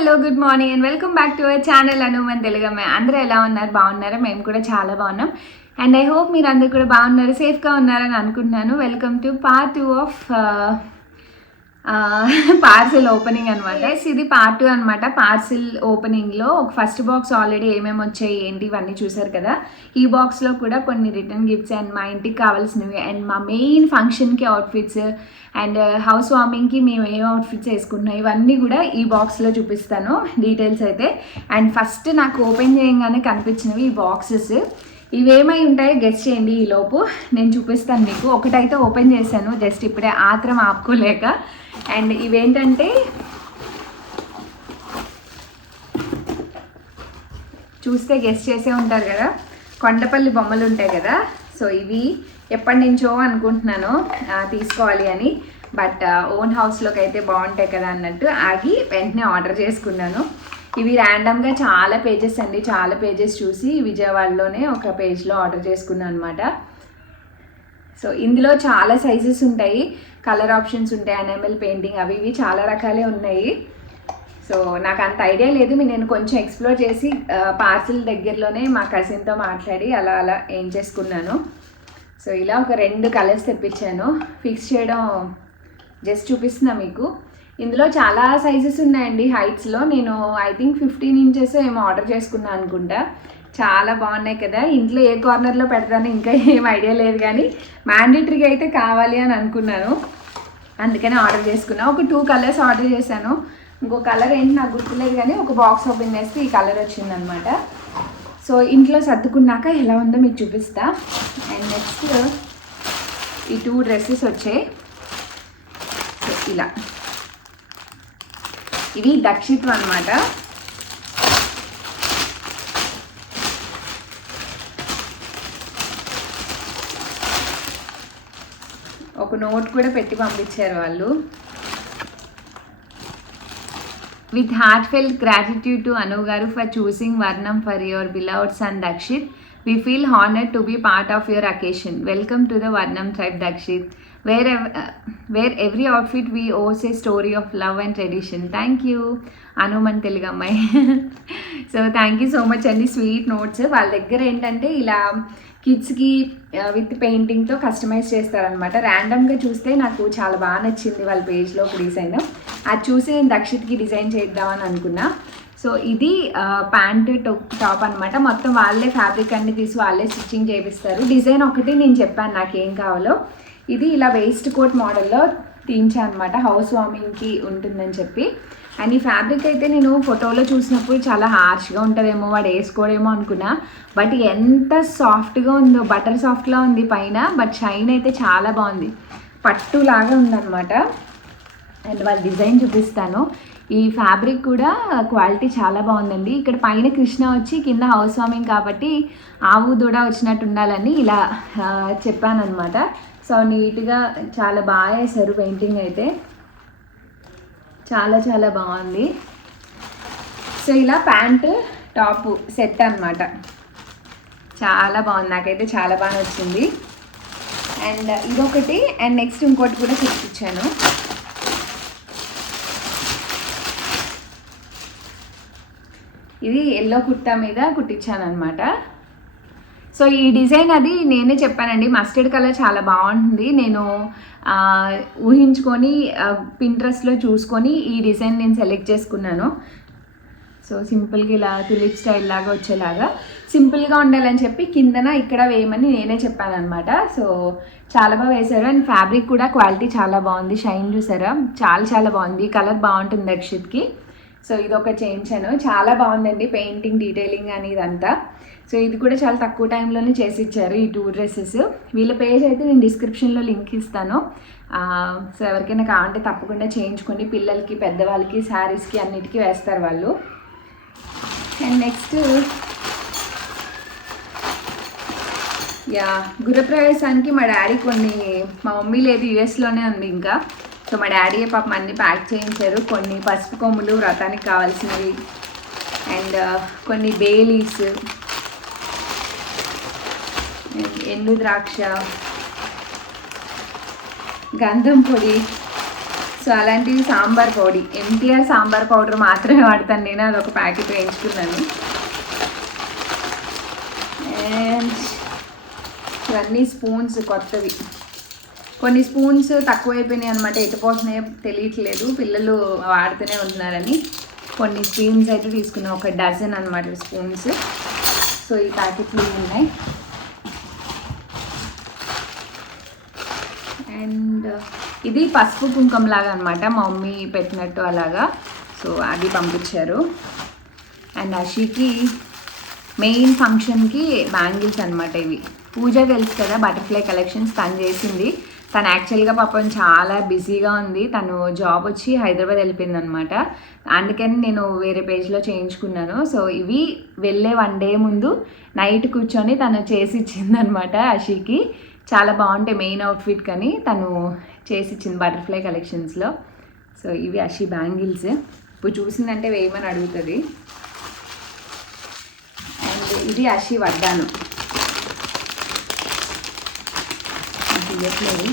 Hello good morning and welcome back to our channel Anuman Telugamma. అందరూ ఎలా ఉన్నారు? బాగున్నారా? మేము కూడా చాలా బాగున్నాం అండ్ ఐ హోప్ మీరు అందరు కూడా బాగున్నారు, సేఫ్గా ఉన్నారని అనుకుంటున్నాను. Welcome to part 2 of parcel opening అనమాట. ఇది పార్ట్ 2 అనమాట. పార్సిల్ ఓపెనింగ్లో ఒక ఫస్ట్ బాక్స్ ఆల్రెడీ ఏమేమి వచ్చాయి ఏంటి ఇవన్నీ చూసారు కదా. ఈ బాక్స్లో కూడా కొన్ని రిటర్న్ గిఫ్ట్స్ అండ్ మా ఇంటికి కావాల్సినవి అండ్ మా మెయిన్ ఫంక్షన్కి అవుట్ఫిట్స్ అండ్ హౌస్ వార్మింగ్కి మేము ఏం అవుట్ఫిట్స్ వేసుకుంటున్నాం ఇవన్నీ కూడా ఈ బాక్స్లో చూపిస్తాను డీటెయిల్స్ అయితే. అండ్ ఫస్ట్ నాకు ఓపెన్ చేయగానే కనిపించినవి ఈ బాక్సెస్. ఇవేమై ఉంటాయో గెస్ట్ చేయండి. ఈలోపు నేను చూపిస్తాను మీకు. ఒకటైతే ఓపెన్ చేశాను జస్ట్ ఇప్పుడే ఆత్రం ఆపుకోలేక. అండ్ ఇవేంటంటే చూస్తే గెస్ట్ చేసే ఉంటారు కదా, కొండపల్లి బొమ్మలు ఉంటాయి కదా. సో ఇవి ఎప్పటి నుంచో అనుకుంటున్నాను తీసుకోవాలి అని, బట్ ఓన్ హౌస్లోకి అయితే బాగుంటాయి కదా అన్నట్టు ఆగి వెంటనే ఆర్డర్ చేసుకున్నాను. ఇవి ర్యాండమ్గా చాలా పేజెస్ అండి, చాలా పేజెస్ చూసి విజయవాడలోనే ఒక పేజ్లో ఆర్డర్ చేసుకున్నాను అనమాట. సో ఇందులో చాలా సైజెస్ ఉంటాయి, కలర్ ఆప్షన్స్ ఉంటాయి, ఎనామెల్ పెయింటింగ్ అవి ఇవి చాలా రకాలే ఉన్నాయి. సో నాకు అంత ఐడియా లేదు, నేను కొంచెం ఎక్స్ప్లోర్ చేసి పార్సిల్ దగ్గరలోనే మా కజిన్తో మాట్లాడి అలా అలా ఏం చేసుకున్నాను. సో ఇలా ఒక 2 కలర్స్ తెప్పించాను. ఫిక్స్ చేయడం జస్ట్ చూపిస్తున్నా మీకు. ఇందులో చాలా సైజెస్ ఉన్నాయండి హైట్స్లో. నేను ఐ థింక్ 15 ఇంచెస్ ఏమో ఆర్డర్ చేసుకున్నాను అనుకుంటా. చాలా బాగున్నాయి కదా. ఇంట్లో ఏ కార్నర్లో పెడతానో ఇంకా ఏం ఐడియా లేదు, కానీ మ్యాండేటరీగా అయితే కావాలి అని అనుకున్నాను, అందుకని ఆర్డర్ చేసుకున్నాను. ఒక 2 కలర్స్ ఆర్డర్ చేశాను. ఇంకో కలర్ ఏంటి నాకు గుర్తులేదు, కానీ ఒక బాక్స్ ఓపెన్ చేస్తే ఈ కలర్ వచ్చిందనమాట. సో ఇంట్లో సర్దుకున్నాక ఎలా ఉందో మీకు చూపిస్తా. అండ్ నెక్స్ట్ ఈ 2 డ్రెస్సెస్ వచ్చాయి. సో ఇలా ఇవి దక్షిత్వం అనమాట. ఒక నోట్ కూడా పెట్టి పంపించారు వాళ్ళు. With heartfelt gratitude to Anu garu for choosing Varnam for your beloved son Dakshit. We feel honored to be part of your occasion. Welcome to the Varnam tribe, Dakshit. Where every outfit we owes a story of love and tradition. Thank you, Anuman Telugamai. So thank you so much అండి. Sweet notes వాళ్ళ దగ్గర ఏంటంటే ఇలా కిడ్స్కి with పెయింటింగ్తో customise చేస్తారనమాట. ర్యాండమ్గా చూస్తే నాకు చాలా బాగా నచ్చింది వాళ్ళ పేజ్లో ఒక డిజైన్. అది చూసి నేను దక్షిత్కి డిజైన్ చేద్దామని అనుకున్నా. సో ఇది ప్యాంట్ టాప్ అనమాట. మొత్తం వాళ్ళే ఫ్యాబ్రిక్ అన్ని తీసి వాళ్ళే స్టిచ్చింగ్ చేపిస్తారు. డిజైన్ ఒకటి నేను చెప్పాను నాకేం కావాలో. ఇది ఇలా వేస్ట్ కోట్ మోడల్లో తీయించా అనమాట, హౌస్ వార్మింగ్కి ఉంటుందని చెప్పి. అండ్ ఈ ఫ్యాబ్రిక్ అయితే నేను ఫోటోలో చూసినప్పుడు చాలా హార్ష్గా ఉంటుందేమో, వాడు వేసుకోడేమో అనుకున్నా, బట్ ఎంత సాఫ్ట్గా ఉందో, బటర్ సాఫ్ట్లా ఉంది పైన, బట్ షైన్ అయితే చాలా బాగుంది, పట్టులాగా ఉందన్నమాట. అండ్ వాళ్ళ డిజైన్ చూపిస్తాను. ఈ ఫ్యాబ్రిక్ కూడా క్వాలిటీ చాలా బాగుందండి. ఇక్కడ పైన కృష్ణ వచ్చి కింద హౌస్ వార్మింగ్ కాబట్టి ఆవు దూడ వచ్చినట్టు ఉండాలని ఇలా చెప్పాను అనమాట. సో నీట్గా చాలా బాగా వేశారు పెయింటింగ్ అయితే, చాలా చాలా బాగుంది. సో ఇలా ప్యాంట్ టాప్ సెట్ అనమాట, చాలా బాగుంది, నాకైతే చాలా బాగా నచ్చింది. అండ్ ఇదొకటి అండ్ నెక్స్ట్ ఇంకోటి కూడా తెప్పించాను. ఇది ఎల్లో కుర్తా మీద కుట్టించాను అనమాట. సో ఈ డిజైన్ అది నేనే చెప్పానండి, మస్టర్డ్ కలర్ చాలా బాగుంటుంది. నేను ఊహించుకొని పింట్రెస్ట్లో చూసుకొని ఈ డిజైన్ నేను సెలెక్ట్ చేసుకున్నాను. సో సింపుల్గా ఇలా తులిప్ స్టైల్ లాగా వచ్చేలాగా సింపుల్గా ఉండాలని చెప్పి కిందన ఇక్కడ వేయమని నేనే చెప్పాను అనమాట. సో చాలా బాగా వేశారు. అండ్ ఫ్యాబ్రిక్ కూడా క్వాలిటీ చాలా బాగుంది, షైన్ చూసారా, చాలా చాలా బాగుంది. కలర్ బాగుంటుంది దక్షిత్కి. సో ఇది ఒక చేయించాను, చాలా బాగుందండి పెయింటింగ్ డీటెయిలింగ్ అని ఇదంతా. సో ఇది కూడా చాలా తక్కువ టైంలోనే చేసి ఇచ్చారు ఈ 2 డ్రెస్సెస్. వీళ్ళ పేజ్ అయితే నేను డిస్క్రిప్షన్లో లింక్ ఇస్తాను. సో ఎవరికైనా కావాలంటే తప్పకుండా చేయించుకోండి. పిల్లలకి పెద్దవాళ్ళకి శారీస్కి అన్నిటికీ వేస్తారు వాళ్ళు. అండ్ నెక్స్ట్ గృహప్రవేశానికి మా డాడీ మా మమ్మీ లేదు, యూఎస్లోనే ఉంది ఇంకా. సో మా డాడీ పాపం అన్నీ ప్యాక్ చేయించారు. కొన్ని పసుపు కొమ్ములు వ్రతానికి కావాల్సినవి అండ్ కొన్ని బే లీవ్స్, ఎండు ద్రాక్ష, గంధం పొడి, సో అలాంటివి సాంబార్ పొడి, ఎంటీఆర్ సాంబార్ పౌడర్ మాత్రమే వాడతాను నేను, అదొక ప్యాకెట్ వేయించుకున్నాను. అండ్ ఇవన్నీ స్పూన్స్ కొత్తవి, కొన్ని స్పూన్స్ తక్కువైపోయినాయి అనమాట, ఎటుపోతున్నాయో తెలియట్లేదు, పిల్లలు వాడుతూనే ఉంటున్నారని కొన్ని స్పూన్స్ అయితే తీసుకున్నాం, ఒక డజన్ అనమాట స్పూన్స్. సో ఈ ప్యాకెట్లు ఉన్నాయి. అండ్ ఇది పసుపు కుంకుమ లాగా అనమాట, మా మమ్మీ పెట్టినట్టు అలాగా, సో అది పంపించారు. అండ్ అషికి మెయిన్ ఫంక్షన్కి బ్యాంగిల్స్ అనమాట ఇవి. పూజ తెలుసు కదా, బటర్ఫ్లై కలెక్షన్స్ తను చేసింది. తను యాక్చువల్గా పాపం చాలా బిజీగా ఉంది, తను జాబ్ వచ్చి హైదరాబాద్ వెళ్ళిపోయింది అనమాట, అందుకని నేను వేరే పేజ్లో చేయించుకున్నాను. సో ఇవి వెళ్ళే 1 డే ముందు నైట్ కూర్చొని తను చేసి ఇచ్చిందనమాట అషికి. చాలా బాగుంటాయి మెయిన్ అవుట్ఫిట్ కానీ తను చేసి ఇచ్చింది బటర్ఫ్లై కలెక్షన్స్లో. సో ఇవి అషి బ్యాంగిల్స్, ఇప్పుడు చూసిందంటే వేయమని అడుగుతుంది. అండ్ ఇది అషి వడ్డాను, తీయట్లేదు,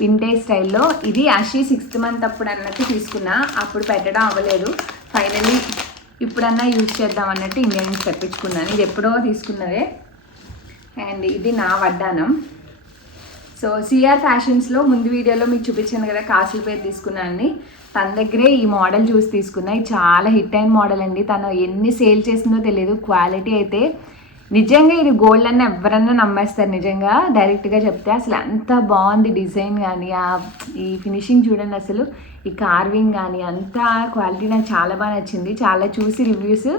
వింటేజ్ స్టైల్లో. ఇది అషి 6th month అప్పుడు అన్నట్టు తీసుకున్నా, అప్పుడు పెట్టడం అవ్వలేదు, ఫైనలీ ఇప్పుడన్నా యూజ్ చేద్దాం అన్నట్టు ఇండియా నుంచి తెప్పించుకున్నాను. ఇది ఎప్పుడో తీసుకున్నదే. అండ్ ఇది నా వడ్డానం. సో సిఆర్ ఫ్యాషన్స్లో ముందు వీడియోలో మీకు చూపించాను కదా కాసుల పేరు తీసుకున్నాను, తన దగ్గరే ఈ మోడల్ చూసి తీసుకున్నా. ఇది చాలా హిట్ అయిన మోడల్ అండి, తను ఎన్ని సేల్ చేసిందో తెలియదు. క్వాలిటీ అయితే నిజంగా ఇది గోల్డ్ అన్న ఎవరన్నా నమ్మేస్తారు నిజంగా, డైరెక్ట్గా చెప్తే. అసలు అంత బాగుంది డిజైన్ కానీ, ఈ ఫినిషింగ్ చూడండి, అసలు ఈ కార్వింగ్ కానీ అంతా క్వాలిటీ నాకు చాలా బాగా నచ్చింది. చాలా చూసి రివ్యూస్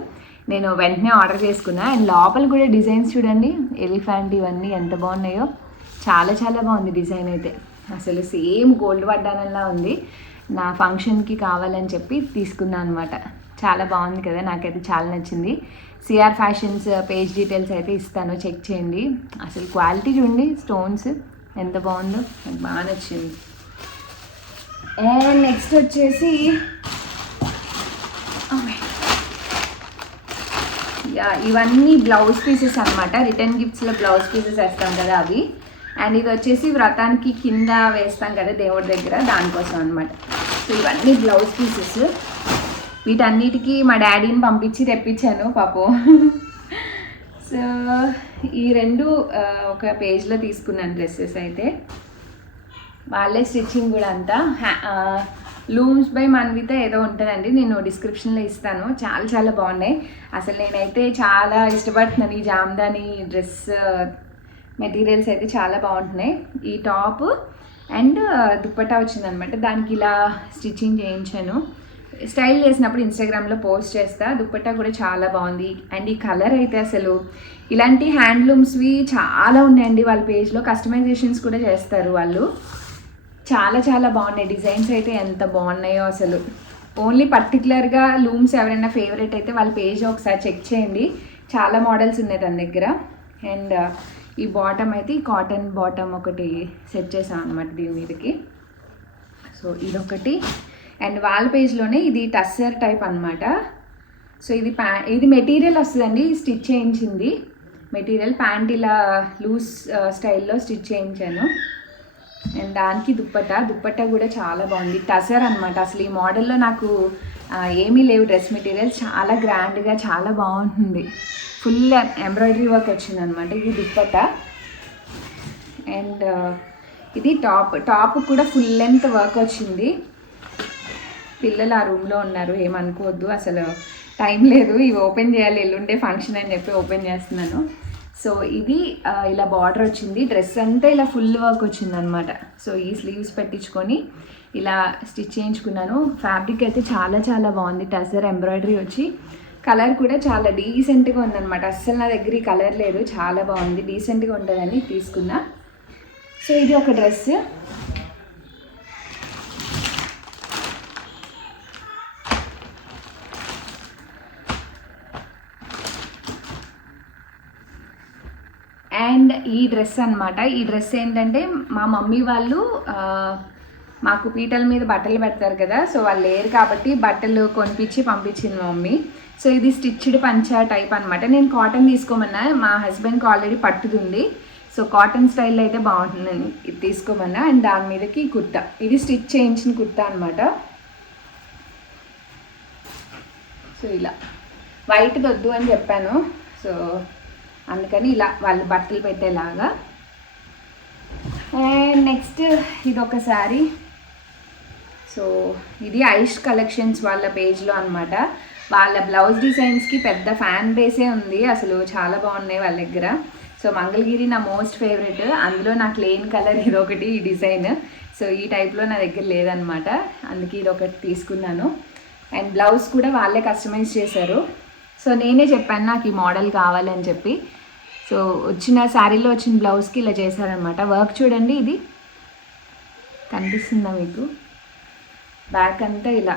నేను వెంటనే ఆర్డర్ చేసుకున్నా. అండ్ లోపల కూడా డిజైన్స్ చూడండి, ఎలిఫెంట్ ఇవన్నీ ఎంత బాగున్నాయో, చాలా చాలా బాగుంది డిజైన్ అయితే. అసలు సేమ్ గోల్డ్ వడ్డానంలా ఉంది. నా ఫంక్షన్కి కావాలని చెప్పి తీసుకున్నాను అనమాట. చాలా బాగుంది కదా, నాకైతే చాలా నచ్చింది. సిఆర్ ఫ్యాషన్స్ పేజ్ డీటెయిల్స్ అయితే ఇస్తాను, చెక్ చేయండి. అసలు క్వాలిటీ చూడండి, స్టోన్స్ ఎంత బాగుందో, నాకు బాగా నచ్చింది. అండ్ నెక్స్ట్ వచ్చేసి ఇవన్నీ బ్లౌజ్ పీసెస్ అనమాట, రిటర్న్ గిఫ్ట్స్లో బ్లౌజ్ పీసెస్ వేస్తాం కదా అవి. అండ్ ఇది వచ్చేసి వ్రతానికి కింద వేస్తాం కదా దేవుడి దగ్గర, దానికోసం అనమాట. సో ఇవన్నీ బ్లౌజ్ పీసెస్. వీటన్నిటికీ మా డాడీని పంపించి తెప్పించాను పాపం. సో ఈ రెండు ఒక పేజ్లో తీసుకున్నాను డ్రెస్సెస్ అయితే, వాళ్ళే స్టిచ్చింగ్ కూడా అంతా. లూమ్స్ బై మన్విత ఏదో ఉంటుందండి, నేను డిస్క్రిప్షన్లో ఇస్తాను. చాలా చాలా బాగున్నాయి. అసలు నేనైతే చాలా ఇష్టపడుతున్నాను ఈ జామ్దాని డ్రెస్ మెటీరియల్స్ అయితే చాలా బాగుంటున్నాయి. ఈ టాప్ అండ్ దుప్పటా వచ్చిందనమాట, దానికి ఇలా స్టిచ్చింగ్ చేయించాను. స్టైల్ చేసినప్పుడు ఇన్స్టాగ్రామ్లో పోస్ట్ చేస్తా. దుప్పట్టా కూడా చాలా బాగుంది. అండ్ ఈ కలర్ అయితే అసలు ఇలాంటి హ్యాండ్లూమ్స్వి చాలా ఉన్నాయండి వాళ్ళ పేజ్లో, కస్టమైజేషన్స్ కూడా చేస్తారు వాళ్ళు. చాలా చాలా బాగున్నాయి డిజైన్స్ అయితే, ఎంత బాగున్నాయో అసలు. ఓన్లీ పర్టికులర్గా లూమ్స్ ఎవరైనా ఫేవరెట్ అయితే వాళ్ళ పేజ్ ఒకసారి చెక్ చేయండి, చాలా మోడల్స్ ఉన్నాయి తన దగ్గర. అండ్ ఈ బాటమ్ అయితే ఈ కాటన్ బాటమ్ ఒకటి సెట్ చేసాం అనమాట దీని మీదకి. సో ఇదొకటి. అండ్ వాళ్ళ పేజ్లోనే ఇది టస్సర్ టైప్ అనమాట. సో ఇది మెటీరియల్ వస్తుందండి, స్టిచ్ చేయించింది మెటీరియల్. ప్యాంట్ ఇలా లూజ్ స్టైల్లో స్టిచ్ చేయించాను. అండ్ దానికి దుప్పట్టా కూడా చాలా బాగుంది, టసర్ అనమాట. అసలు ఈ మోడల్లో నాకు ఏమీ లేవు డ్రెస్ మెటీరియల్స్, చాలా గ్రాండ్గా చాలా బాగుంటుంది. ఫుల్ ఎంబ్రాయిడరీ వర్క్ వచ్చిందనమాట. ఇది దుప్పట్టా. అండ్ ఇది టాప్ కూడా ఫుల్ లెంత్ వర్క్ వచ్చింది. పిల్లలు ఆ రూమ్లో ఉన్నారు, ఏమనుకోవద్దు, అసలు టైం లేదు, ఇవి ఓపెన్ చేయాలి, ఎల్లుండే ఫంక్షన్ అని చెప్పి ఓపెన్ చేస్తున్నాను. సో ఇది ఇలా బార్డర్ వచ్చింది, డ్రెస్ అంతా ఇలా ఫుల్ వర్క్ వచ్చిందనమాట. సో ఈ స్లీవ్స్ పెట్టించుకొని ఇలా స్టిచ్ చేయించుకున్నాను. ఫ్యాబ్రిక్ అయితే చాలా చాలా బాగుంది, టసర్ ఎంబ్రాయిడరీ వచ్చి. కలర్ కూడా చాలా డీసెంట్గా ఉందన్నమాట, అస్సలు నా దగ్గర ఈ కలర్ లేదు, చాలా బాగుంది, డీసెంట్గా ఉంటుందని తీసుకున్నా. సో ఇది ఒక డ్రెస్. అండ్ ఈ డ్రెస్ అనమాట. ఈ డ్రెస్ ఏంటంటే మా మమ్మీ వాళ్ళు మాకు పీటల మీద బట్టలు పెడతారు కదా, సో వాళ్ళు లేరు కాబట్టి బట్టలు కొనిపించి పంపించింది మా మమ్మీ. సో ఇది స్టిచ్డ్ పంచా టైప్ అనమాట. నేను కాటన్ తీసుకోమన్నా, మా హస్బెండ్కి ఆల్రెడీ పట్టుదుంది. సో కాటన్ స్టైల్లో అయితే బాగుంటుందని ఇది తీసుకోమన్నా. అండ్ దాని మీదకి కుర్తా, ఇది స్టిచ్ చేయించిన కుర్తా అనమాట. సో ఇలా వైట్ వద్దు అని చెప్పాను, సో అందుకని ఇలా వాళ్ళు బట్టలు పెట్టేలాగా. అండ్ నెక్స్ట్ ఇది ఒక శారీ. సో ఇది ఐష్ కలెక్షన్స్ వాళ్ళ పేజ్లో అనమాట. వాళ్ళ బ్లౌజ్ డిజైన్స్కి పెద్ద ఫ్యాన్ బేసే ఉంది, అసలు చాలా బాగున్నాయి వాళ్ళ దగ్గర. సో మంగళగిరి నా మోస్ట్ ఫేవరెట్, అందులో నాకు లేని కలర్ ఇదొకటి, ఈ డిజైన్. సో ఈ టైప్లో నా దగ్గర లేదనమాట, అందుకే ఇది ఒకటి తీసుకున్నాను. అండ్ బ్లౌజ్ కూడా వాళ్ళే కస్టమైజ్ చేశారు. సో నేనే చెప్పాను నాకు ఈ మోడల్ కావాలని చెప్పి. సో వచ్చిన శారీలో వచ్చిన బ్లౌజ్కి ఇలా చేశారనమాట. వర్క్ చూడండి, ఇది కనిపిస్తుందా మీకు? బ్యాక్ అంతా ఇలా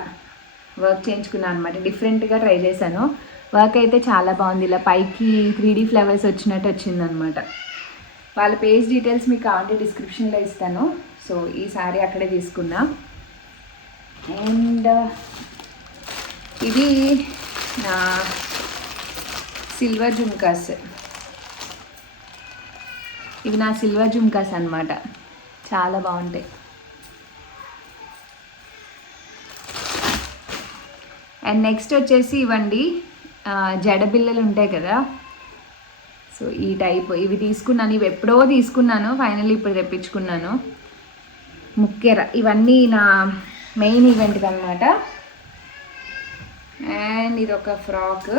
వర్క్ చేయించుకున్నాను అనమాట, డిఫరెంట్గా ట్రై చేశాను. వర్క్ అయితే చాలా బాగుంది, ఇలా పైకి 3D ఫ్లవర్స్ వచ్చినట్టు వచ్చిందనమాట. వాళ్ళ పేజ్ డీటెయిల్స్ మీకు కావాలంటే డిస్క్రిప్షన్లో ఇస్తాను. సో ఈ శారీ అక్కడే తీసుకున్నా. అండ్ ఇది నా సిల్వర్ జుమ్కాస్, ఇవి నా సిల్వర్ జుమ్కాస్ అనమాట, చాలా బాగుంటాయి. అండ్ నెక్స్ట్ వచ్చేసి ఇవ్వండి జడబిల్లలు ఉంటాయి కదా, సో ఈ టైప్ ఇవి తీసుకున్నాను. ఇవి ఎప్పుడో తీసుకున్నాను, ఫైనల్లీ ఇప్పుడు తెప్పించుకున్నాను. ముక్కెర, ఇవన్నీ నా మెయిన్ ఈవెంట్కి అనమాట. అండ్ ఇది ఒక ఫ్రాక్,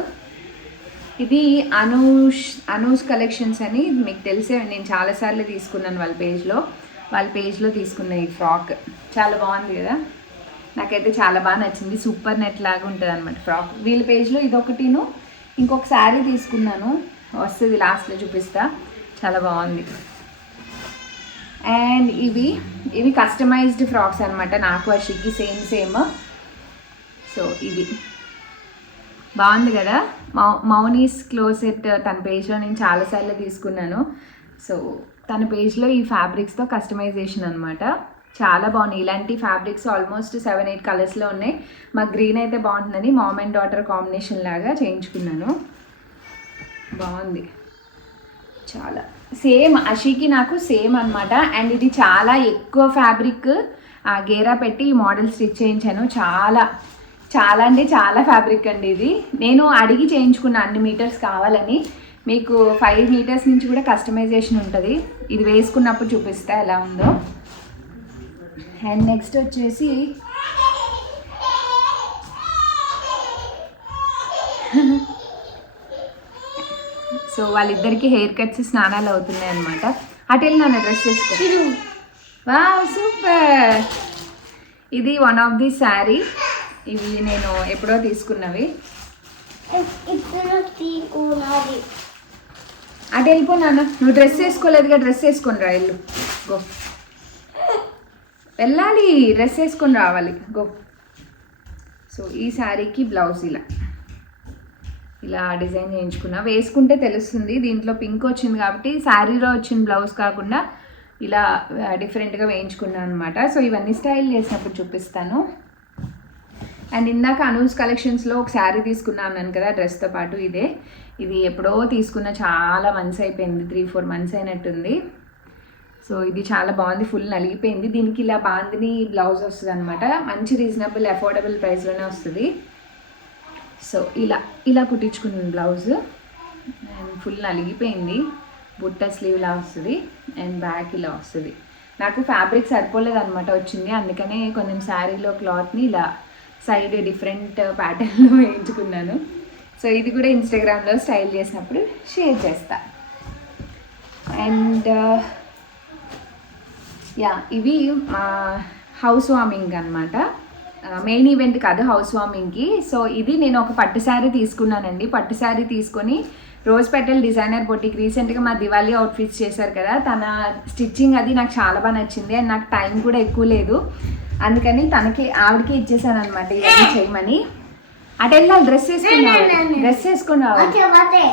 ఇది అనూష్ కలెక్షన్స్ అని మీకు తెలిసే, నేను చాలాసార్లు తీసుకున్నాను వాళ్ళ పేజ్లో తీసుకున్న ఈ ఫ్రాక్. చాలా బాగుంది కదా, నాకైతే చాలా బాగా నచ్చింది. సూపర్ నెట్ లాగా ఉంటుంది అనమాట ఫ్రాక్. వీళ్ళ పేజ్లో ఇదొకటిను, ఇంకొక శారీ తీసుకున్నాను, వస్తుంది లాస్ట్లో చూపిస్తా, చాలా బాగుంది. అండ్ ఇవి కస్టమైజ్డ్ ఫ్రాక్స్ అనమాట, నాకు అషికి సేమ్. సో ఇది బాగుంది కదా, మౌనీస్ క్లోసెట్ తన పేజ్లో నేను చాలాసార్లు తీసుకున్నాను. సో తన పేజ్లో ఈ ఫ్యాబ్రిక్స్తో కస్టమైజేషన్ అనమాట, చాలా బాగున్నాయి. ఇలాంటి ఫ్యాబ్రిక్స్ ఆల్మోస్ట్ 7-8 కలర్స్లో ఉన్నాయి. మా గ్రీన్ అయితే బాగుంటుందని మామ్ అండ్ డాటర్ కాంబినేషన్ లాగా చేయించుకున్నాను, బాగుంది చాలా. సేమ్ అషికి నాకు సేమ్ అనమాట. అండ్ ఇది చాలా ఎక్కువ ఫ్యాబ్రిక్ గేరా పెట్టి ఈ మోడల్ స్టిచ్ చేయించాను. చాలా అంటే చాలా ఫ్యాబ్రిక్ అండి ఇది. నేను అడిగి చేయించుకున్న అన్ని మీటర్స్ కావాలని. మీకు 5 మీటర్స్ నుంచి కూడా కస్టమైజేషన్ ఉంటుంది, ఇది వేసుకున్నప్పుడు చూపిస్తా ఎలా ఉందో. అండ్ నెక్స్ట్ వచ్చేసి సో వాళ్ళిద్దరికి హెయిర్ కట్స్ స్నానాలు అవుతున్నాయి అనమాట. అటు వెళ్ళి నన్ను డ్రెస్ వేసుకో. వావ్ సూపర్, ఇది వన్ ఆఫ్ ది శారీ, ఇవి నేను ఎప్పుడో తీసుకున్నవి. అటు వెళ్ళిపో నాన్న, నువ్వు డ్రెస్ వేసుకోలేదుగా, డ్రెస్ వేసుకొని రా, వెళ్ళు గో, వెళ్ళాలి డ్రెస్ వేసుకొని రావాలి గో. సో ఈ శారీకి బ్లౌజ్ ఇలా డిజైన్ చేయించుకున్నా, వేసుకుంటే తెలుస్తుంది. దీంట్లో పింక్ వచ్చింది కాబట్టి శారీలో వచ్చిన బ్లౌజ్ కాకుండా ఇలా డిఫరెంట్గా వేయించుకున్నాను అనమాట. సో ఇవన్నీ స్టైల్ చేసినప్పుడు చూపిస్తాను. అండ్ ఇందాక అనూస్ కలెక్షన్స్లో ఒక శారీ తీసుకున్నాను అన్నాను కదా డ్రెస్తో పాటు, ఇది ఎప్పుడో తీసుకున్న, చాలా మంత్స్ అయిపోయింది, 3-4 మంత్స్ అయినట్టుంది. సో ఇది చాలా బాగుంది, ఫుల్ నలిగిపోయింది. దీనికి ఇలా బాందిని బ్లౌజ్ వస్తుంది అనమాట, మంచి రీజనబుల్ అఫోర్డబుల్ ప్రైస్లోనే వస్తుంది. సో ఇలా కుట్టించుకున్నాను బ్లౌజ్. అండ్ ఫుల్ నలిగిపోయింది, బుట్ట స్లీవ్లా వస్తుంది. అండ్ బ్యాక్ ఇలా వస్తుంది. నాకు ఫ్యాబ్రిక్ సరిపోలేదు అనమాట వచ్చింది, అందుకనే కొంచెం శారీలో క్లాత్ని ఇలా సైడ్ డిఫరెంట్ ప్యాటర్న్లో వేయించుకున్నాను. సో ఇది కూడా ఇన్స్టాగ్రామ్లో స్టైల్ చేసినప్పుడు షేర్ చేస్తా. అండ్ ఇవి హౌస్ వార్మింగ్ అనమాట, మెయిన్ ఈవెంట్ కాదు, హౌస్ వార్మింగ్కి. సో ఇది నేను ఒక పట్టు శారీ తీసుకున్నానండి. పట్టు శారీ తీసుకొని రోజ్ పెటల్ డిజైనర్ బొటిక్ రీసెంట్గా మా దివాళీ అవుట్ఫిట్స్ చేశారు కదా, తన స్టిచ్చింగ్ అది నాకు చాలా బాగా నచ్చింది. అండ్ నాకు టైం కూడా ఎక్కువ లేదు, అందుకని ఆవిడకి ఇచ్చేసాను అనమాట ఇవన్నీ చేయమని. అటు వెళ్ళాలి, డ్రెస్ వేసుకుని రావాలి.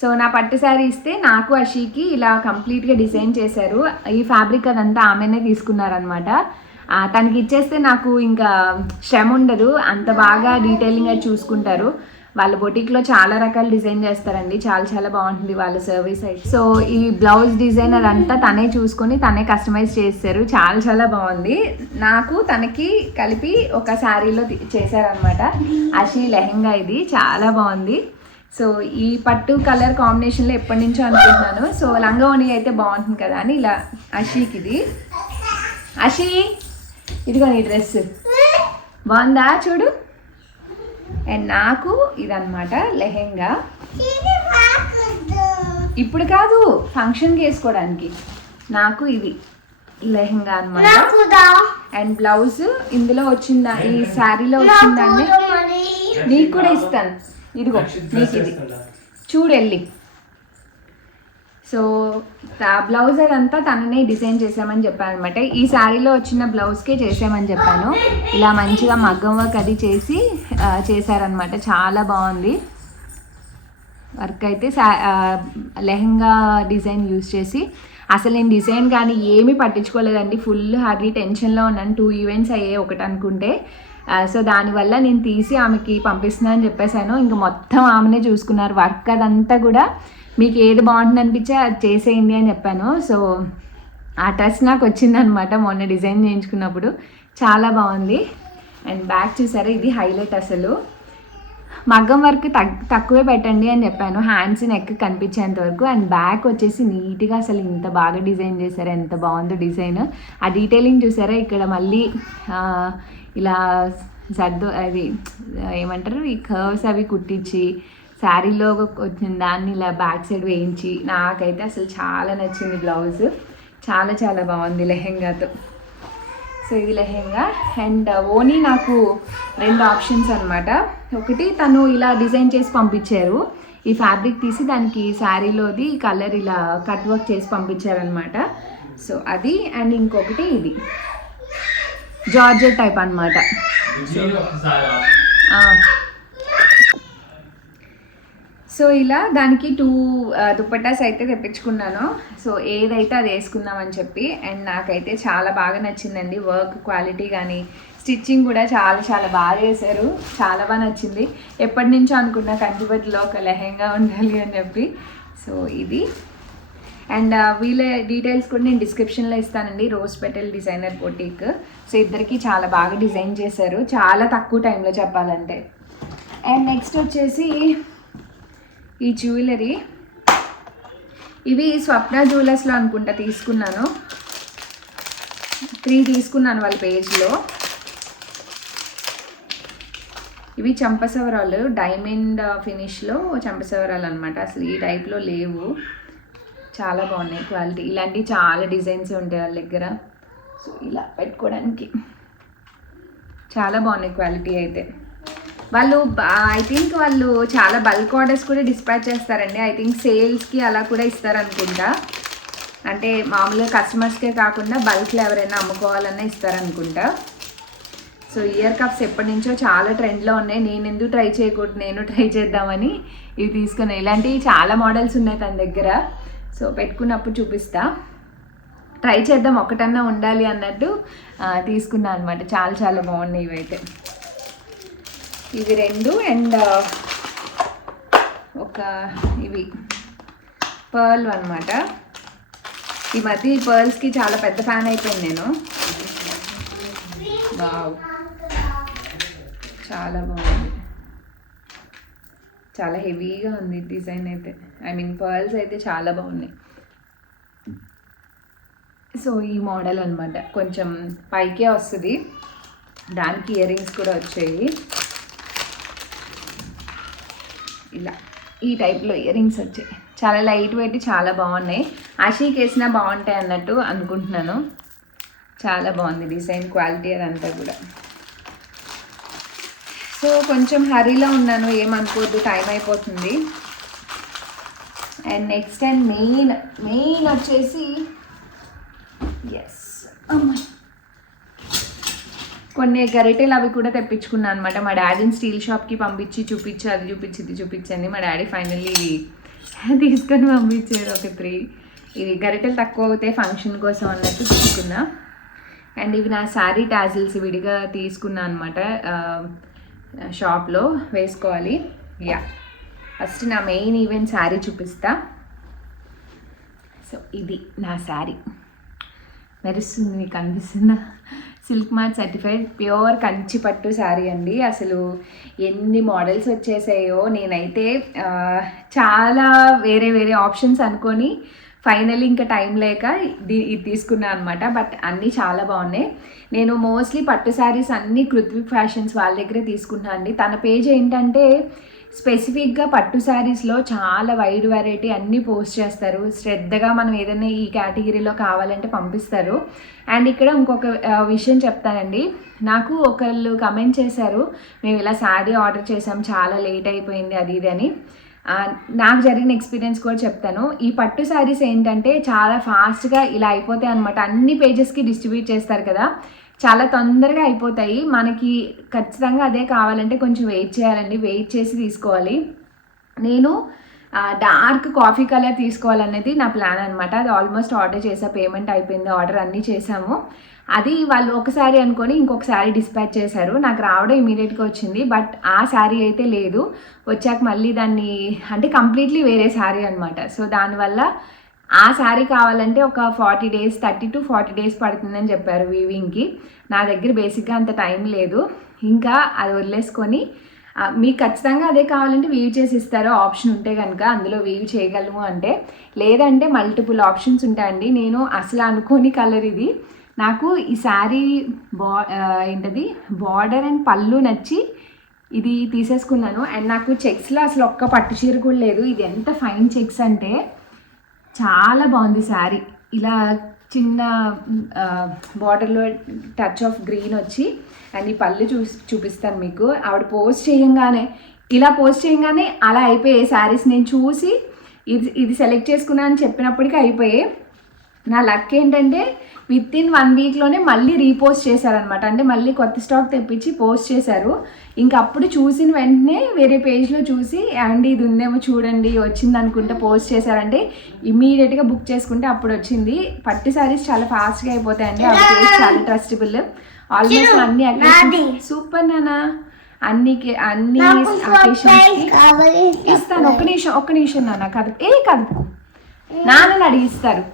సో నా పట్టు శారీ ఇస్తే నాకు అషికి ఇలా కంప్లీట్గా డిజైన్ చేశారు. ఈ ఫ్యాబ్రిక్ అదంతా ఆమెనే తీసుకున్నారనమాట. తనకి ఇచ్చేస్తే నాకు ఇంకా శ్రమ ఉండదు, అంత బాగా డీటెయిలింగ్గా చూసుకుంటారు. వాళ్ళ బొటిక్లో చాలా రకాల డిజైన్ చేస్తారండి, చాలా చాలా బాగుంటుంది వాళ్ళ సర్వీస్ అయితే. సో ఈ బ్లౌజ్ డిజైన్ అదంతా తనే చూసుకొని తనే కస్టమైజ్ చేస్తారు, చాలా చాలా బాగుంది. నాకు తనకి కలిపి ఒక శారీలో చేశారనమాట. అషి లెహెంగా ఇది చాలా బాగుంది. సో ఈ పట్టు కలర్ కాంబినేషన్లో ఎప్పటి నుంచో అనుకుంటున్నాను. సో లంగావోణి అయితే బాగుంటుంది కదా అని ఇలా అషికి ఇది. అషి ఇదిగో నీ డ్రెస్ బాగుందా చూడు. అండ్ నాకు ఇదన్నమాట లెహెంగా. ఇప్పుడు కాదు, ఫంక్షన్కి వేసుకోవడానికి. నాకు ఇది లెహెంగా అనమాట. అండ్ బ్లౌజ్ ఇందులో వచ్చిందా, ఈ శారీలో వచ్చిందండి. నీకు కూడా ఇస్తాను, ఇదిగో నీకు ఇది చూడు వెళ్ళి. సో బ్లౌజ్ అదంతా తననే డిజైన్ చేసామని చెప్పాను అనమాట. ఈ శారీలో వచ్చిన బ్లౌజ్కే చేసామని చెప్పాను. ఇలా మంచిగా మగ్గం వర్క్ అది చేశారనమాట, చాలా బాగుంది వర్క్ అయితే. లెహంగా డిజైన్ యూజ్ చేసి అసలు నేను డిజైన్ కానీ ఏమీ పట్టించుకోలేదండి. ఫుల్ హార్డ్లీ టెన్షన్లో ఉన్నాను. 2 ఈవెంట్స్ అయ్యాయి ఒకటి అనుకుంటే. సో దానివల్ల నేను తీసి ఆమెకి పంపిస్తున్నాను అని చెప్పేశాను. ఇంక మొత్తం ఆమెనే చూసుకున్నారు వర్క్ అదంతా కూడా. మీకు ఏది బాగుంటుంది అనిపించే అది చేసేయండి అని చెప్పాను. సో ఆ డ్రెస్ నాకు వచ్చిందనమాట మొన్న డిజైన్ చేయించుకున్నప్పుడు, చాలా బాగుంది. అండ్ బ్యాక్ చూసారా, ఇది హైలైట్. అసలు మగ్గం వర్క్ తక్కువే పెట్టండి అని చెప్పాను, హ్యాండ్స్ నెక్ కనిపించేంత వరకు. అండ్ బ్యాక్ వచ్చేసి నీట్గా అసలు ఇంత బాగా డిజైన్ చేశారు, ఎంత బాగుందో డిజైన్. ఆ డీటెయిలింగ్ చూసారా, ఇక్కడ మళ్ళీ ఇలా అది ఏమంటారు, ఈ కర్వ్స్ అవి కుట్టించి శారీలో వచ్చిన దాన్ని ఇలా బ్యాక్ సైడ్ వేయించి, నాకైతే అసలు చాలా నచ్చింది బ్లౌజ్. చాలా చాలా బాగుంది లెహెంగాతో. సో ఇది లెహెంగా. అండ్ ఓనీ నాకు 2 ఆప్షన్స్ అనమాట. ఒకటి తను ఇలా డిజైన్ చేసి పంపించారు, ఈ ఫ్యాబ్రిక్ తీసి దానికి శారీలోది కలర్ ఇలా కట్ వర్క్ చేసి పంపించారనమాట. సో అది. అండ్ ఇంకొకటి ఇది జార్జెట్ టైప్ అనమాట. సో ఇలా దానికి 2 దుపట్టాస్ అయితే తెప్పించుకున్నాను. సో ఏదైతే అది వేసుకుందామని చెప్పి. అండ్ నాకైతే చాలా బాగా నచ్చిందండి, వర్క్ క్వాలిటీ కానీ స్టిచ్చింగ్ కూడా చాలా చాలా బాగా చేశారు, చాలా బాగా నచ్చింది. ఎప్పటి నుంచో అనుకున్నా కంచిపట్టులో ఒక లెహెంగా ఉండాలి అని చెప్పి. సో ఇది. అండ్ వీళ్ళ డీటెయిల్స్ కూడా నేను డిస్క్రిప్షన్లో ఇస్తానండి, rose petal designer boutique. So ఇద్దరికి చాలా బాగా డిజైన్ చేశారు, చాలా తక్కువ టైంలో చెప్పాలంటే. అండ్ నెక్స్ట్ వచ్చేసి ఈ జ్యువెలరీ. ఇవి స్వప్న జ్యువెలర్స్లో అనుకుంటా తీసుకున్నాను, 3 తీసుకున్నాను వాళ్ళ పేజ్లో. ఇవి చంపసవరాలు, డైమండ్ ఫినిష్లో చంపసవరాలు అనమాట. అసలు ఈ టైప్లో లేవు, చాలా బాగున్నాయి క్వాలిటీ. ఇలాంటివి చాలా డిజైన్స్ ఉంటాయి వాళ్ళ దగ్గర. సో ఇలా పెట్టుకోవడానికి చాలా బాగున్నాయి క్వాలిటీ అయితే. వాళ్ళు ఐ థింక్ వాళ్ళు చాలా బల్క్ ఆర్డర్స్ కూడా డిస్పాచ్ చేస్తారండి. ఐ థింక్ సేల్స్కి అలా కూడా ఇస్తారనుకుంటా. అంటే మామూలుగా కస్టమర్స్కే కాకుండా బల్క్లో ఎవరైనా అమ్ముకోవాలన్నా ఇస్తారనుకుంటా. సో ఇయర్ కప్స్ ఎప్పటి నుంచో చాలా ట్రెండ్లో ఉన్నాయి, నేను ఎందుకు ట్రై చేయకూడదు, నేను ట్రై చేద్దామని ఇవి తీసుకున్నాను. ఇలాంటివి చాలా మోడల్స్ ఉన్నాయి తన దగ్గర. సో పెట్టుకున్నప్పుడు చూపిస్తా, ట్రై చేద్దాం ఒకటన్నా ఉండాలి అన్నట్టు తీసుకున్నాను అనమాట. చాలా చాలా బాగున్నాయి ఇవైతే. ఇవి 2. అండ్ ఒక ఇవి పర్ల్ అనమాట. ఈ మధ్య ఈ పర్ల్స్కి చాలా పెద్ద ఫ్యాన్ అయిపోయింది నేను. వావ్, చాలా బాగుంది, చాలా హెవీగా ఉంది డిజైన్ అయితే. ఐ మీన్ పర్ల్స్ అయితే చాలా బాగున్నాయి. సో ఈ మోడల్ అనమాట, కొంచెం పైకే వస్తుంది, దానికి ఇయర్ రింగ్స్ కూడా వచ్చాయి. ఇలా ఈ టైప్లో ఇయర్ రింగ్స్ వచ్చాయి, చాలా లైట్ వెయిట్, చాలా బాగున్నాయి. ఆషీకి వేసినా బాగుంటాయి అన్నట్టు అనుకుంటున్నాను. చాలా బాగుంది డిజైన్, క్వాలిటీ అదంతా కూడా. సో కొంచెం హరీలో ఉన్నాను, ఏమనుకోవద్దు, టైం అయిపోతుంది. అండ్ నెక్స్ట్ అండ్ మెయిన్ వచ్చేసి కొన్ని గరిటెలు అవి కూడా తెప్పించుకున్నాను అనమాట. మా డాడీని స్టీల్ షాప్కి పంపించి చూపించి అది చూపించి ఇది చూపించండి. మా డాడీ ఫైనల్లీ తీసుకొని పంపించారు ఒక 3. ఇవి గరిటెలు తక్కువ అవుతాయి ఫంక్షన్ కోసం అన్నట్టు తీసుకున్నా. అండ్ ఇవి నా శారీ టాజిల్స్ విడిగా తీసుకున్నా అనమాట, షాప్లో వేసుకోవాలి. యా, ఫస్ట్ నా మెయిన్ ఈవెంట్ శారీ చూపిస్తా. సో ఇది నా శారీ, మెరుస్తుంది, మీకు అనిపిస్తుందా? Silk mart certified pure Kanchi పట్టు శారీ అండి. అసలు ఎన్ని మోడల్స్ వచ్చేసాయో, నేనైతే చాలా వేరే వేరే ఆప్షన్స్ అనుకొని ఫైనల్లీ ఇంకా టైం లేక ఇది తీసుకున్నాను అనమాట. బట్ అన్నీ చాలా బాగున్నాయి. నేను మోస్ట్లీ పట్టు శారీస్ అన్నీ కృత్విక్ ఫ్యాషన్స్ వాళ్ళ దగ్గరే తీసుకున్నాను అండి. తన పేజ్ ఏంటంటే స్పెసిఫిక్గా పట్టు శారీస్లో చాలా వైడ్ వెరైటీ అన్నీ పోస్ట్ చేస్తారు. శ్రద్ధగా మనం ఏదైనా ఈ కేటగిరీలో కావాలంటే పంపిస్తారు. అండ్ ఇక్కడ ఇంకొక విషయం చెప్తానండి. నాకు ఒకళ్ళు కమెంట్ చేశారు, మేము ఇలా శారీ ఆర్డర్ చేసాం, చాలా లేట్ అయిపోయింది అది ఇది అని. నాకు జరిగిన ఎక్స్పీరియన్స్ కూడా చెప్తాను. ఈ పట్టు శారీస్ ఏంటంటే చాలా ఫాస్ట్గా ఇలా అయిపోతాయి అనమాట. అన్ని పేజెస్కి డిస్ట్రిబ్యూట్ చేస్తారు కదా, చాలా తొందరగా అయిపోతాయి. మనకి ఖచ్చితంగా అదే కావాలంటే కొంచెం వెయిట్ చేయాలండి, వెయిట్ చేసి తీసుకోవాలి. నేను డార్క్ కాఫీ కలర్ తీసుకోవాలనేది నా ప్లాన్ అనమాట. అది ఆల్మోస్ట్ ఆర్డర్ చేసా, పేమెంట్ అయిపోయింది, ఆర్డర్ అన్నీ చేసాము. అది వాళ్ళు ఒక శారీ అనుకొని ఇంకొక శారీ డిస్పాచ్ చేశారు. నాకు రావడం ఇమీడియట్గా వచ్చింది. బట్ ఆ శారీ అయితే లేదు, వచ్చాక మళ్ళీ దాన్ని అంటే కంప్లీట్లీ వేరే శారీ అనమాట. సో దానివల్ల ఆ శారీ కావాలంటే ఒక 30 days 30 to 40 days పడుతుందని చెప్పారు వీవింగ్కి. నా దగ్గర బేసిక్గా అంత టైం లేదు, ఇంకా అది వదిలేసుకొని మీకు ఖచ్చితంగా అదే కావాలంటే వీవ్ చేసి ఇస్తారో ఆప్షన్ ఉంటే కనుక అందులో వీవ్ చేయగలము అంటే, లేదంటే మల్టిపుల్ ఆప్షన్స్ ఉంటాయండి. నేను అసలు అనుకోని కలర్ ఇది. నాకు ఈ శారీ ఏంటది బార్డర్ అండ్ పళ్ళు నచ్చి ఇది తీసేసుకున్నాను. అండ్ నాకు చెక్స్లో అసలు ఒక్క పట్టు చీర కూడా లేదు. ఇది ఎంత ఫైన్ చెక్స్ అంటే చాలా బాగుంది శారీ. ఇలా చిన్న బార్డర్లో టచ్ ఆఫ్ గ్రీన్ వచ్చి, అండ్ ఈ పళ్ళు చూపిస్తాను మీకు. ఆవిడ పోస్ట్ చేయంగానే ఇలా పోస్ట్ చేయంగానే అలా అయిపోయాయి శారీస్. నేను చూసి ఇది సెలెక్ట్ చేసుకున్నా అని చెప్పినప్పటికీ అయిపోయాయి. నా లక్ ఏంటంటే విత్ ఇన్ 1 weekలోనే మళ్ళీ రీపోస్ట్ చేశారనమాట. అంటే మళ్ళీ కొత్త స్టాక్ తెప్పించి పోస్ట్ చేశారు. ఇంకా అప్పుడు చూసిన వెంటనే వేరే పేజ్లో చూసి, అండ్ ఇది ఉందేమో చూడండి వచ్చింది అనుకుంటే పోస్ట్ చేశారంటే ఇమీడియట్గా బుక్ చేసుకుంటే అప్పుడు వచ్చింది. పట్టు శారీస్ చాలా ఫాస్ట్గా అయిపోతాయండి. ఆ పేజ్ చాలా ట్రస్టబుల్. ఆల్మోస్ట్ అన్ని అకేషన్స్ సూపర్ నానా, అన్ని అకేషన్స్కి ఇస్తాను. ఒక్క నిమిషం నాన్న, కదుపు నాన్నని అడిగిస్తారు.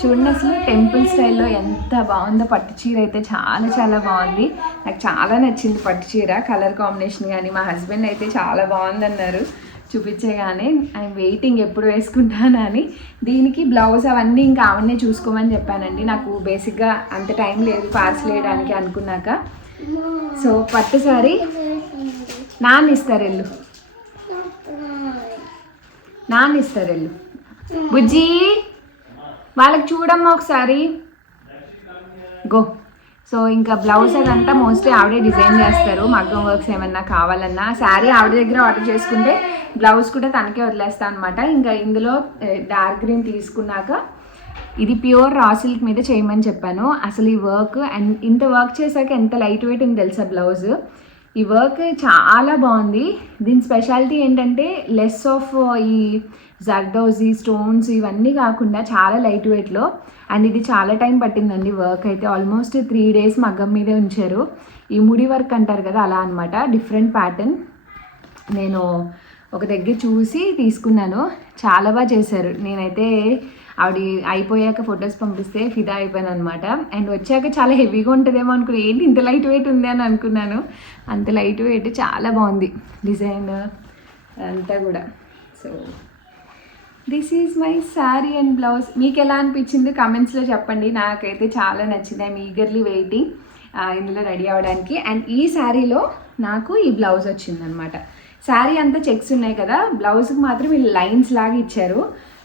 చూడండి అసలు టెంపుల్ స్టైల్లో ఎంత బాగుందో. పట్టు చీర అయితే చాలా చాలా బాగుంది. నాకు చాలా నచ్చింది పట్టు చీర, కలర్ కాంబినేషన్ కానీ. మా హస్బెండ్ అయితే చాలా బాగుందన్నారు చూపించగానే. ఐఎమ్ వెయిటింగ్ ఎప్పుడు వేసుకుంటాను అని. దీనికి బ్లౌజ్ అవన్నీ ఇంకా అవన్నీ చూసుకోమని చెప్పానండి. నాకు బేసిక్గా అంత టైం లేదు పార్సల్ వేయడానికి అనుకున్నాక. సో పట్టు సారీ నాన్న ఇస్తారు వెళ్ళు బుజ్జి, వాళ్ళకి చూడమ్మా ఒకసారి గో. సో ఇంకా బ్లౌజ్ అదంతా మోస్ట్లీ ఆవిడే డిజైన్ చేస్తారు. మగ్గం వర్క్స్ ఏమన్నా కావాలన్నా శారీ ఆవిడ దగ్గర ఆర్డర్ చేసుకుంటే బ్లౌజ్ కూడా తనకే వదిలేస్తాను అనమాట. ఇంకా ఇందులో డార్క్ గ్రీన్ తీసుకున్నాక ఇది ప్యూర్ రా సిల్క్ మీద చేయమని చెప్పాను. అసలు ఈ వర్క్ అండ్ ఇంత వర్క్ చేశాక ఎంత లైట్ వెయిట్ ఉంది తెలుసా బ్లౌజ్. ఈ వర్క్ చాలా బాగుంది. దీని స్పెషాలిటీ ఏంటంటే లెస్ ఆఫ్ ఈ జర్దోజీ స్టోన్స్ ఇవన్నీ కాకుండా చాలా లైట్ వెయిట్లో. అండ్ ఇది చాలా టైం పట్టిందండి వర్క్ అయితే. ఆల్మోస్ట్ 3 days మగ్గం మీదే ఉంచారు. ఈ ముడి వర్క్ అంటారు కదా అలా అనమాట, డిఫరెంట్ ప్యాటర్న్. నేను ఒక దగ్గర చూసి తీసుకున్నాను, చాలా బాగా చేశారు. నేనైతే ఆవిడ అయిపోయాక ఫొటోస్ పంపిస్తే ఫిదా అయిపోయాను అనమాట. అండ్ వచ్చాక చాలా హెవీగా ఉంటుందేమో అనుకున్నాను, ఏంటి ఇంత లైట్ వెయిట్ ఉంది అని అనుకున్నాను. అంత లైట్ వెయిట్ చాలా బాగుంది డిజైన్ అంతా కూడా. So this is my sari and blouse. మీకు ఎలా అనిపించింది కామెంట్స్లో చెప్పండి. నాకైతే చాలా నచ్చింది. ఐఎమ్ ఈగర్లీ వెయిటింగ్ ఇందులో రెడీ అవ్వడానికి. అండ్ ఈ శారీలో నాకు ఈ బ్లౌజ్ వచ్చిందనమాట. శారీ అంతా చెక్స్ ఉన్నాయి కదా, బ్లౌజ్కి మాత్రం వీళ్ళు లైన్స్ లాగా ఇచ్చారు.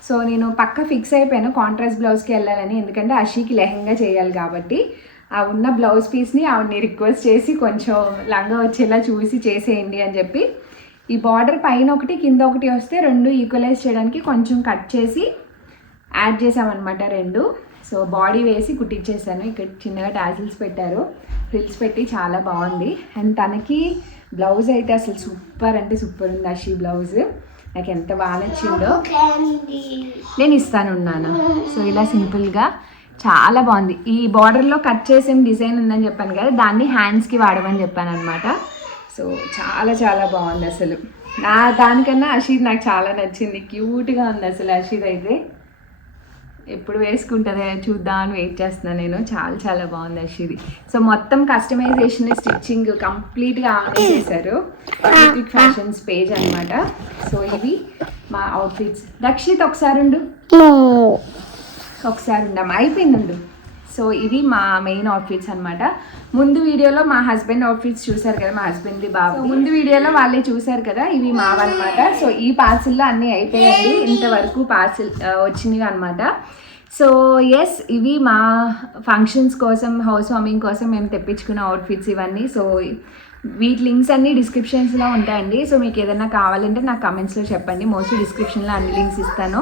సో నేను పక్క ఫిక్స్ అయిపోయాను కాంట్రాస్ట్ బ్లౌజ్కి వెళ్ళాలని, ఎందుకంటే అషీకి లెహంగా చేయాలి కాబట్టి. ఆ ఉన్న బ్లౌజ్ పీస్ని ఆవిడని రిక్వెస్ట్ చేసి కొంచెం లంగా వచ్చేలా చూసి చేసేయండి అని చెప్పి, ఈ బార్డర్ పైన ఒకటి కింద ఒకటి వస్తే 2 ఈక్వలైజ్ చేయడానికి కొంచెం కట్ చేసి యాడ్ చేసామన్నమాట 2. సో బాడీ వేసి కుట్టించేసాను. ఇక్కడ చిన్నగా టాజిల్స్ పెట్టారు, ఫ్రిల్స్ పెట్టి చాలా బాగుంది. అండ్ తనకి బ్లౌజ్ అయితే అసలు సూపర్ అంటే సూపర్ ఉంది. అషీ బ్లౌజ్ నాకు ఎంత బాగా నచ్చిందో. నేను ఇస్తానున్నాను. సో ఇలా సింపుల్గా చాలా బాగుంది. ఈ బార్డర్లో కట్ చేసిన డిజైన్ ఉందని చెప్పాను కదా, దాన్ని హ్యాండ్స్కి వాడమని చెప్పాను అనమాట. సో చాలా చాలా బాగుంది అసలు. దానికన్నా అషీద్ నాకు చాలా నచ్చింది, క్యూట్గా ఉంది అసలు. అషీద్ అయితే ఎప్పుడు వేసుకుంటుందే చూద్దాం అని వెయిట్ చేస్తున్నాను నేను. చాలా చాలా బాగుంది అషీది. సో మొత్తం కస్టమైజేషన్ స్టిచ్చింగ్ కంప్లీట్గా చేశారు. ఫ్యాషన్స్ పేజ్ అనమాట. సో ఇవి మా అవుట్ఫిట్స్. దక్షిత్ ఒకసారి ఉండమ్మా, అయిపోయింది. సో ఇవి మా మెయిన్ అవుట్ఫిట్స్ అనమాట. ముందు వీడియోలో మా హస్బెండ్ అవుట్ఫిట్స్ చూసారు కదా, మా హస్బెండ్ది బాబు. ముందు వీడియోలో వాళ్ళే చూసారు కదా, ఇవి మావన్నమాట. సో ఈ పార్సిల్లో అన్నీ అయిపోయాయి, ఇంతవరకు పార్సిల్ వచ్చినవి అనమాట. సో ఎస్, ఇవి మా ఫంక్షన్స్ కోసం, హౌస్ వార్మింగ్ కోసం మేము తెప్పించుకున్న అవుట్ఫిట్స్ ఇవన్నీ. సో వీటి లింక్స్ అన్ని డిస్క్రిప్షన్స్లో ఉంటాయండి. సో మీకు ఏదైనా కావాలంటే నాకు కమెంట్స్లో చెప్పండి, మోస్ట్లీ డిస్క్రిప్షన్లో అన్ని లింక్స్ ఇస్తాను.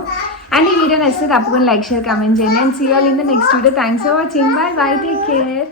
అండ్ ఈ వీడియో నచ్చితే తప్పకుండా లైక్, షేర్, కమెంట్ చేయండి. And see all in the next video. Thanks for watching. Bye bye, take care.